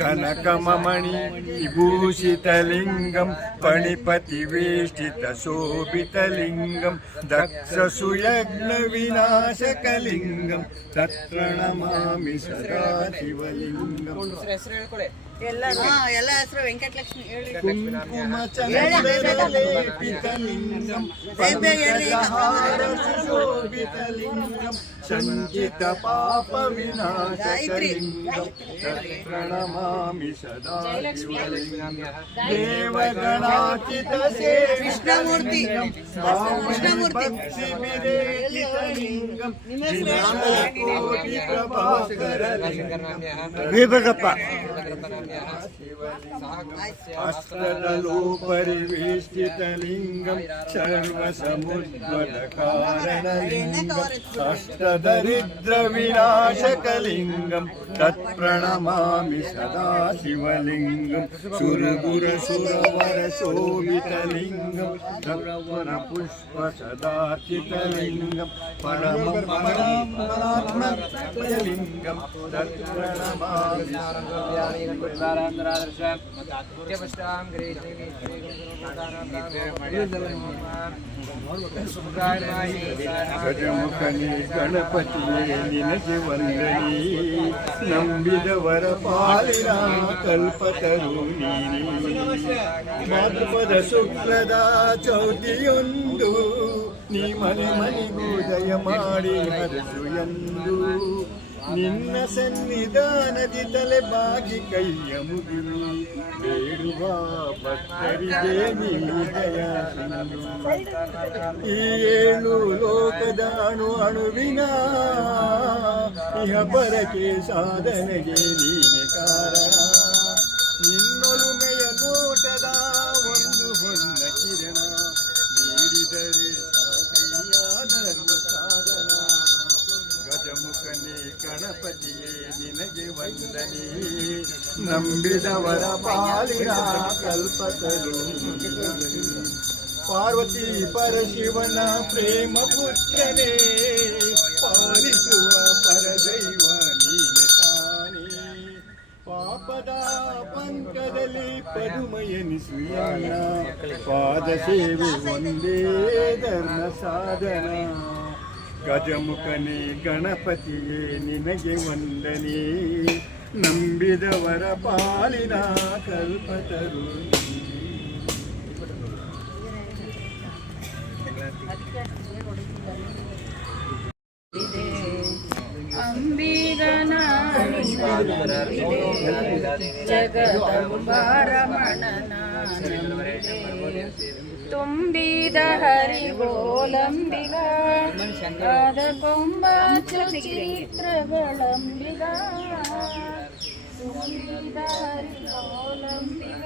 ಕನಕಮಣಿ ವಿಭೂಷಿತಲಿಂಗಂ ಪಣಿಪತಿವೇಷ್ಟಿತಶೋಭಿತಲಿಂಗಂ ದಕ್ಷಸುಯಜ್ಞ ವಿನಾಶಕಲಿಂಗಂ ತತ್ಪ್ರಣಮಾಮಿ ಸದಾ ಶಿವಲಿಂಗಂ. ಎಲ್ಲ ಹೆಸರು ವೆಂಕಟಲಕ್ಷ್ಮಿ ಕುಂಕುಮಚಂದ್ರಲೇಪಿತಲಿಂಗಂ ಶೋಭಿತಲಿಂಗಂ ಸಂಚಿತ ಪಾಪ ವಿನಾಶಕಲಿಂಗಂ ತತ್ಪ್ರಣಮಾಮಿ ಸದಾ ಶಿವಲಿಂಗಂ. ದೇವಗಣಾಚಿತ ಕೃಷ್ಣಮೂರ್ತಿ ಭಕ್ತಿವಿರೇಚಿತಲಿಂಗಂ ಕೋಟಿ ಪ್ರಭಾಕರಲಿಂಗಂ ಅಷ್ಟದಲೋಪರಿವೇಷ್ಟಿತಲಿಂಗಂ ಸರ್ವಸಮುದ್ವಲಕಾರಣಲಿಂಗಂ ಅಷ್ಟದರಿದ್ರವಿನಾಶಕಲಿಂಗಂ ತತ್ಪ್ರಣಮಾಮಿ ಸದಾ ಶಿವಲಿಂಗಂ. ಸುರಗುರಸುರವರ ಶೋಭಿತಲಿಂಗಂ ತತ್ವರ ಪುಷ್ಪ ಸದಾಚಿತಲಿಂಗಂ ಪರಮಪರಾತ್ಮಲಿಂಗಂ ತತ್ಪ್ರಣಮಾಮಿ ಗಜಮುಖನಿ ಗಣಪತಿಯೇ ನಿನಗೆ ವಂದನಿ, ನಂಬಿದವರ ಪಾಲಿನ ಕಲ್ಪತರು ನೀನಿ. ಮಾತೃಪದ ಶುಕ್ಲದ ಚೌತಿಯೊಂದು ನೀ ಮನೆ ಮನೆಗೂ ದಯ ಮಾಡಿ ಹರಸು ಎಂದು ನಿನ್ನ ಸನ್ನಿಧಾನದಿ ತಲೆ ಬಾಗಿ ಕೈಯ ಮುಗಿದು ಬೇಡುವ ಭಕ್ತರಿಗೆ ನೀ ದಯ ಸಿಂಧು. ಈ 7 ಲೋಕದ ಅಣುವಿನ ಇಹ ಪರಕೆ ಸಾಧನೆಗೆ ನೀನೆ ಕಾರಣ. ನಿನ್ನೊಲುಮೆಯ ನೋಟದ ಒಂದು ಹೊನ್ನ ಕಿರಣ ನೀಡಿದರೆ ಸಾಕಯ್ಯ ಧರ್ಮ ಸಾಧನ. ಗಜಮುಖನೇ ಗಣಪತಿಯೇ ನಿನಗೆ ವಂದನೆ, ನಂಬಿದವರ ಪಾಲಿನ ಕಲ್ಪತರು. ಪಾರ್ವತಿ ಪರಶಿವನ ಪ್ರೇಮ ಪುತ್ರನೇ, ಪಾಲಿಸುವ ಪರದೈವ ನೀನೆ ತಾನೇ. ಪಾಪದ ಪಂಕದಲ್ಲಿ ಪದುಮಯನಿಸುಯನ್ನ, ಪಾದ ಸೇವೆ ಒಂದೇ ಧರ್ಮ ಸಾಧನ. ಗಜಮುಖನೇ ಗಣಪತಿಯೇ ನಿನಗೆ ವಂದನೆ, ನಂಬಿದವರ ಪಾಲಿನ ಕಲ್ಪತರು. ಅಂಬಿಗನ ಜಗದಂಬಾರಮಣನ ತುಂಬಿದ ಹರಿಗೋಲಂಬಿಗ ಆದ ಕೊಂಬಾಚ ಚಿತ್ರಗಳಂಬಿಗ. ತುಂಬಿದ ಹರಿಗೋಲಂಬಿಗ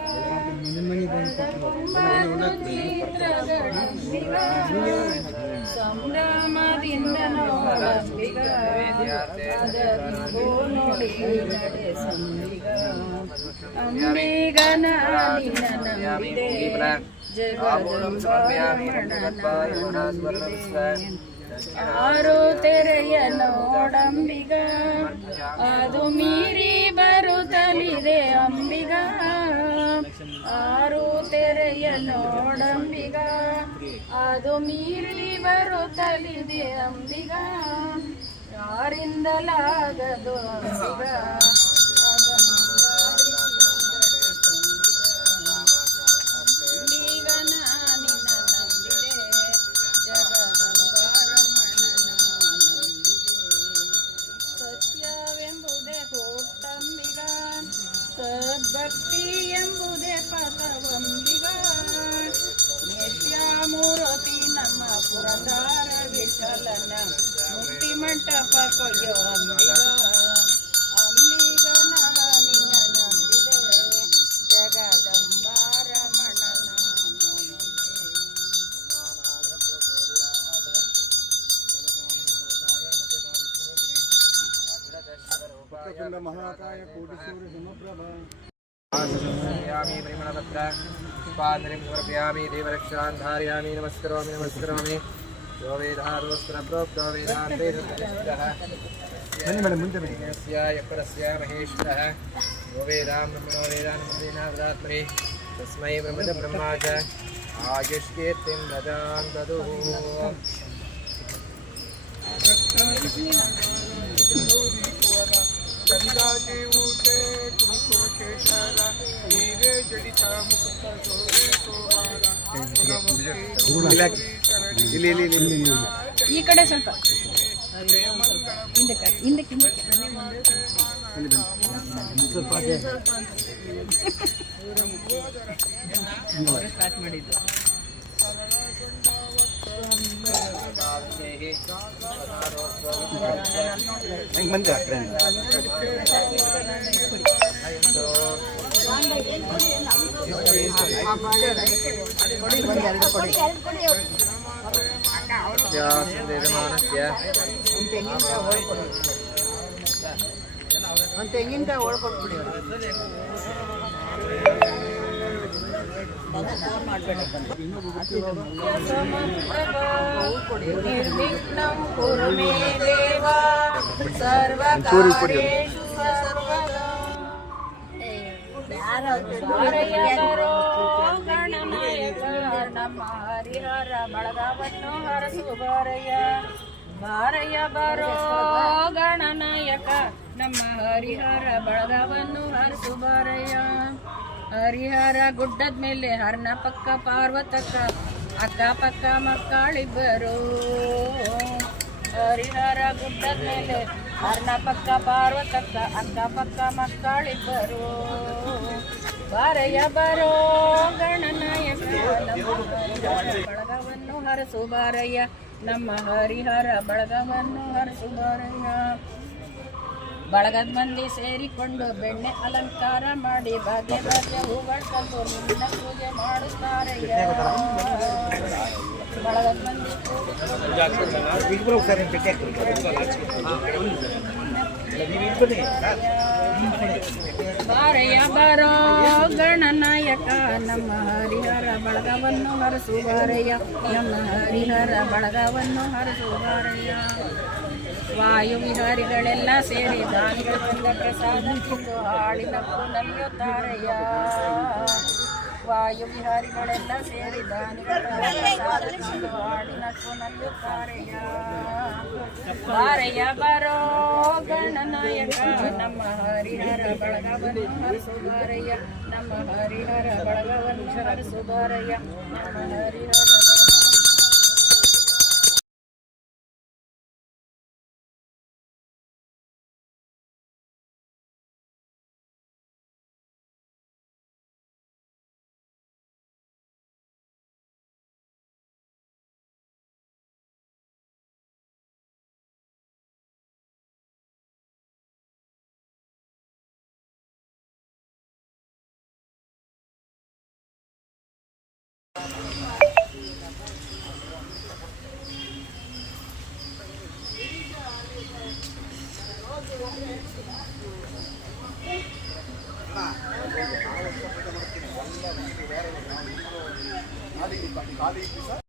ಚಿತ್ರಗಳಂಬಿಗ ಸಂಭ್ರಮದಿಂದ ನೋಡಂಬಿಗ ಅದರಿಂಗೋ ನೋಡಿ ನಡೆ ಸಂಬಿಗ. ಅಂಬಿಗನ ನಿನ್ನ ನಂಬಿದೆ ಆರು ತೆರೆಯ ನೋಡಂಬಿಗ, ಅದು ಮೀರಿ ಬರುತ್ತಲಿದೆ ಅಂಬಿಗ. ಆರು ತೆರೆಯ ನೋಡಂಬಿಗ, ಅದು ಮೀರಿ ಬರುತ್ತಲಿದೆ ಅಂಬಿಗ. ಯಾರಿಂದಲಾಗದು ಅಂಬಿಗ, ಭಕ್ತಿ ಎಂಬುದೇ ಪಥವಂಬಿಗ. ನಿತ್ಯಾಮೂರ್ತಿ ನಮ್ಮ ಪುರಂದರ ವಿಠಲನ ಮುಕ್ತಿ ಮಂಟಪ ಕೊಯ್ಯೋ ಅಂಬಿಗ. ಅಂಬಿಗನ ನಿನ್ನ ನಂಬಿದೆ ಜಗದಂಬಾರಮಣನ ನಂಬಿದೆ. ಮಹಾಕಾಯ ಕೋಟಿ ಸೂರ್ಯ ಸಮಪ್ರಭ परिमलपत्र पादरीं समर्पयामि, देवरक्षां धारयामि. नमस्करोमि यो वेदारोस्त्र प्रोक्तो वेदान्तेरः ಬನ್ನಿ ಮೇಡಮ್ ಮುಂದೆ ಬನ್ನಿ. यपरस्य महेश्वरः यो वेदां ब्रह्मणो वेदान्तेनावदात्मने तस्मै ब्रह्मज ब्रह्मा च आयुष्कीर्तिं रजां ददुः ಚಂದಾಗಿ ಊಟೆ ಕುಂಕುಮಕೇಶರ ಹೀರೆ ಜಡಿತ ಮುಕ್ತ ಸೋವಾರ ಈ ಕಡೆ ಸ್ವಲ್ಪ ಹಿಂದಕ್ಕೆ ಹಿಂದಕ್ಕೆ ಸ್ಟಾರ್ಟ್ ಮಾಡಿದ್ದು ಮಂದಿ ಒಂದು ತೆಂಗಿನಕಾಯಿ ಓಡ್ಕೊಟ್ಬಿಡಿ ನಿರ್ವಿಘ್ನಂ ಕುರು ಮೇ ದೇವ ಸರ್ವಕಾರ್ಯೇಷು ಸರ್ವದಾ ಬಾರಯ್ಯರೋ ಗಣನಾಯಕ ನಮ್ಮ ಹರಿಹರ ಬಳಗವನ್ನು ಹರಸು ಬಾರಯ್ಯ ಬಾರಯ್ಯ ಬರೋ ಗಣನಾಯಕ ನಮ್ಮ ಹರಿಹರ ಬಳಗವನ್ನು ಹರಸು ಬಾರಯ್ಯ ಹರಿಹರ ಗುಡ್ಡದ ಮೇಲೆ ಹರ್ನ ಪಕ್ಕ ಪಾರ್ವತಕ್ಕ ಅಕ್ಕ ಪಕ್ಕ ಮಕ್ಕಳಿಬ್ಬರು ಹರಿಹರ ಗುಡ್ಡದ ಮೇಲೆ ಹರ್ನ ಪಕ್ಕ ಪಾರ್ವತಕ್ಕ ಅಕ್ಕ ಪಕ್ಕ ಮಕ್ಕಳಿಬ್ಬರು ಬಾರಯ್ಯ ಬರೋ ಗಣನಾಯಕ ನಮ್ಮ ಹರಿಹರ ಬಳಗವನ್ನು ಹರಸು ಬಾರಯ್ಯ ನಮ್ಮ ಹರಿಹರ ಬಳಗವನ್ನು ಹರಸು ಬಾರಯ್ಯ ಬಳಗದ ಮಂದಿ ಸೇರಿಕೊಂಡು ಬೆಣ್ಣೆ ಅಲಂಕಾರ ಮಾಡಿ ಭಾಗ್ಯ ಭಾಗ್ಯ ಹೂಗಳು ತಂದು ನಿನ್ನ ಪೂಜೆ ಮಾಡುತ್ತಾರಯ್ಯ ಬಳಗದ ಮಂದಿ ಬಾರಯ್ಯ ಬರೋ ಗಣನಾಯಕ ನಮ್ಮ ಹರಿಹರ ಬಳಗವನ್ನು ಹರಸು ಬಾರಯ್ಯ ನಮ್ಮ ಹರಿಹರ ಬಳಗವನ್ನು ಹರಸು ಬಾರಯ್ಯ ವಾಯು ವಿಹಾರಿಗಳೆಲ್ಲ ಸೇರಿ ದಾನಿಗಳ ತಂದ ಪ್ರಸಾದ ತಿಂದು ಹಾಳಿನಪ್ಪು ನಲಿಯುತ್ತಾರಯ್ಯ ವಾಯು ವಿಹಾರಿಗಳೆಲ್ಲ ಸೇರಿ ದಾನಿಗಳ ತಂದ ಪ್ರಸಾದ ತಿಂದು ಹಾಳಿನಪ್ಪು ನಲಿಯುತ್ತಾರಯ್ಯ ಬಾರಯ್ಯ ಬರೋ ಗಣನಾಯಕ ನಮ್ಮ ಹರಿಹರ ಬಳಗವನ್ನು ಹರಸು ಬಾರಯ್ಯ ನಮ್ಮ ಹರಿಹರ ಬಳಗವನ್ನು ಹರಸು ಬಾರಯ್ಯ ನಮ್ಮ ಹರಿಹರ